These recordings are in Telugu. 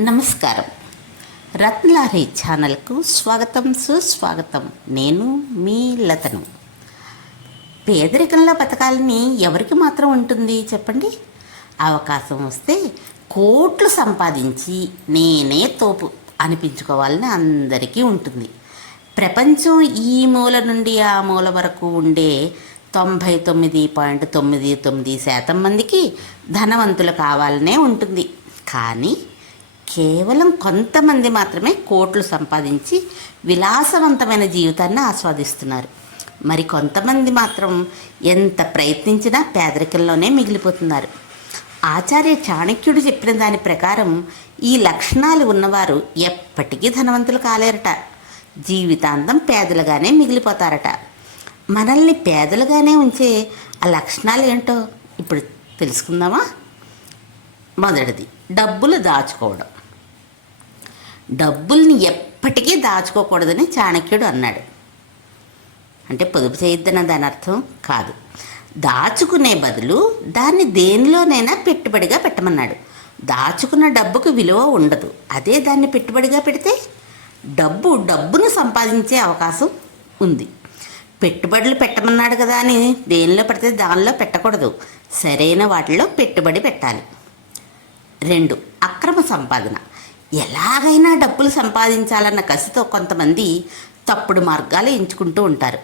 నమస్కారం. రత్నలారీ ఛానల్కు స్వాగతం సుస్వాగతం. నేను మీ లతను. పేదరికంలో బతకాలని ఎవరికి మాత్రం ఉంటుంది చెప్పండి? అవకాశం వస్తే కోట్లు సంపాదించి నేనే తోపు అనిపించుకోవాలని అందరికీ ఉంటుంది. ప్రపంచం ఈ మూల నుండి ఆ మూల వరకు ఉండే తొంభై తొమ్మిది పాయింట్ తొమ్మిది తొమ్మిది శాతం మందికి ధనవంతులు కావాలనే ఉంటుంది కానీ కేవలం కొంతమంది మాత్రమే కోట్లు సంపాదించి విలాసవంతమైన జీవితాన్ని ఆస్వాదిస్తున్నారు. మరి కొంతమంది మాత్రం ఎంత ప్రయత్నించినా పేదరికంలోనే మిగిలిపోతున్నారు. ఆచార్య చాణక్యుడు చెప్పిన దాని ప్రకారం ఈ లక్షణాలు ఉన్నవారు ఎప్పటికీ ధనవంతులు కాలేరట. జీవితాంతం పేదలుగానే మిగిలిపోతారట. మనల్ని పేదలుగానే ఉంచే ఆ లక్షణాలు ఏంటో ఇప్పుడు తెలుసుకుందామా? మొదటిది డబ్బులు దాచుకోవడం. డబ్బుల్ని ఎప్పటికీ దాచుకోకూడదని చాణక్యుడు అన్నాడు. అంటే పొదుపు చేయొద్దన్న దాని అర్థం కాదు. దాచుకునే బదులు దాన్ని దేనిలోనైనా పెట్టుబడిగా పెట్టమన్నాడు. దాచుకున్న డబ్బుకు విలువ ఉండదు. అదే దాన్ని పెట్టుబడిగా పెడితే డబ్బు డబ్బును సంపాదించే అవకాశం ఉంది. పెట్టుబడులు పెట్టమన్నాడు కదా అని దేనిలో పెడితే దానిలో పెట్టకూడదు. సరైన వాటిలో పెట్టుబడి పెట్టాలి. రెండు అక్రమ సంపాదన. ఎలాగైనా డబ్బులు సంపాదించాలన్న కసితో కొంతమంది తప్పుడు మార్గాలు ఎంచుకుంటూ ఉంటారు.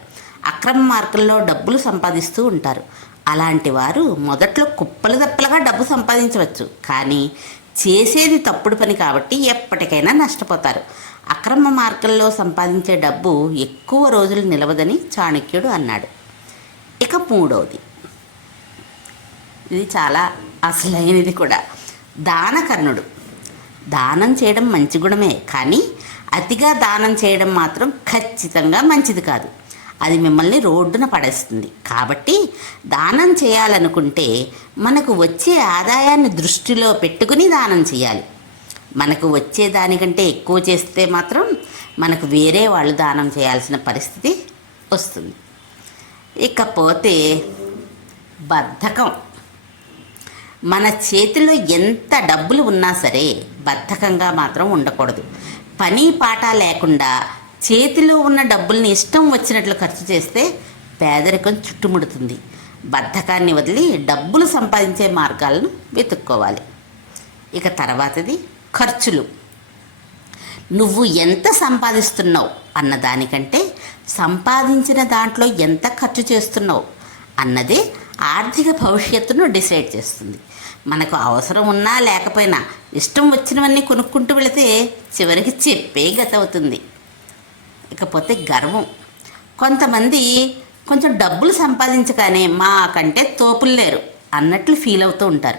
అక్రమ మార్గంలో డబ్బులు సంపాదిస్తూ ఉంటారు. అలాంటి వారు మొదట్లో కుప్పలు దప్పలుగా డబ్బు సంపాదించవచ్చు. కానీ చేసేది తప్పుడు పని కాబట్టి ఎప్పటికైనా నష్టపోతారు. అక్రమ మార్గంలో సంపాదించే డబ్బు ఎక్కువ రోజులు నిలవదని చాణక్యుడు అన్నాడు. ఇక మూడవది ఇది చాలా అసలైనది కూడా. దానకర్ణుడు. దానం చేయడం మంచి గుణమే కానీ అతిగా దానం చేయడం మాత్రం ఖచ్చితంగా మంచిది కాదు. అది మిమ్మల్ని రోడ్డున పడేస్తుంది. కాబట్టి దానం చేయాలనుకుంటే మనకు వచ్చే ఆదాయాన్ని దృష్టిలో పెట్టుకుని దానం చేయాలి. మనకు వచ్చే దానికంటే ఎక్కువ చేస్తే మాత్రం మనకు వేరే వాళ్ళు దానం చేయాల్సిన పరిస్థితి వస్తుంది. ఇకపోతే బద్ధకం. మన చేతిలో ఎంత డబ్బులు ఉన్నా సరే బద్ధకంగా మాత్రం ఉండకూడదు. పని పాట లేకుండా చేతిలో ఉన్న డబ్బుల్ని ఇష్టం వచ్చినట్లు ఖర్చు చేస్తే పేదరికం చుట్టుముడుతుంది. బద్ధకాన్ని వదిలి డబ్బులు సంపాదించే మార్గాలను వెతుక్కోవాలి. ఇక తర్వాతది ఖర్చులు. నువ్వు ఎంత సంపాదిస్తున్నావు అన్న దానికంటే సంపాదించిన దాంట్లో ఎంత ఖర్చు చేస్తున్నావు అన్నదే ఆర్థిక భవిష్యత్తును డిసైడ్ చేస్తుంది. మనకు అవసరం ఉన్నా లేకపోయినా ఇష్టం వచ్చినవన్నీ కొనుక్కుంటూ వెళితే చివరికి చెప్పే గత అవుతుంది. ఇకపోతే గర్వం. కొంతమంది కొంచెం డబ్బులు సంపాదించగానే మాకంటే తోపులు లేరు అన్నట్లు ఫీల్ అవుతూ ఉంటారు.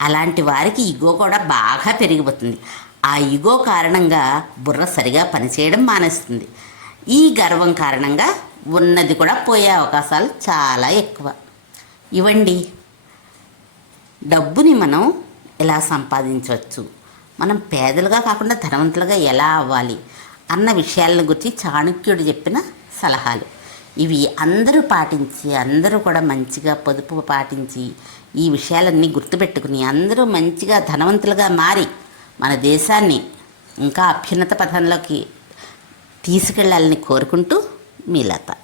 అలాంటి వారికి ఇగో కూడా బాగా పెరిగిపోతుంది. ఆ ఇగో కారణంగా బుర్ర సరిగా పనిచేయడం మానేస్తుంది. ఈ గర్వం కారణంగా ఉన్నది కూడా పోయే అవకాశాలు చాలా ఎక్కువ. ఇవ్వండి. డబ్బుని మనం ఎలా సంపాదించవచ్చు? మనం పేదలుగా కాకుండా ధనవంతులుగా ఎలా అవ్వాలి? అన్న విషయాలను గురించి చాణక్యుడు చెప్పిన సలహాలు. ఇవి అందరూ పాటించి అందరూ కూడా మంచిగా పొదుపు పాటించి ఈ విషయాలన్నీ గుర్తుపెట్టుకుని అందరూ మంచిగా ధనవంతులుగా మారి మన దేశాన్ని ఇంకా అభ్యున్నత పథంలోకి తీసుకెళ్ళాలని కోరుకుంటూ మీ లత.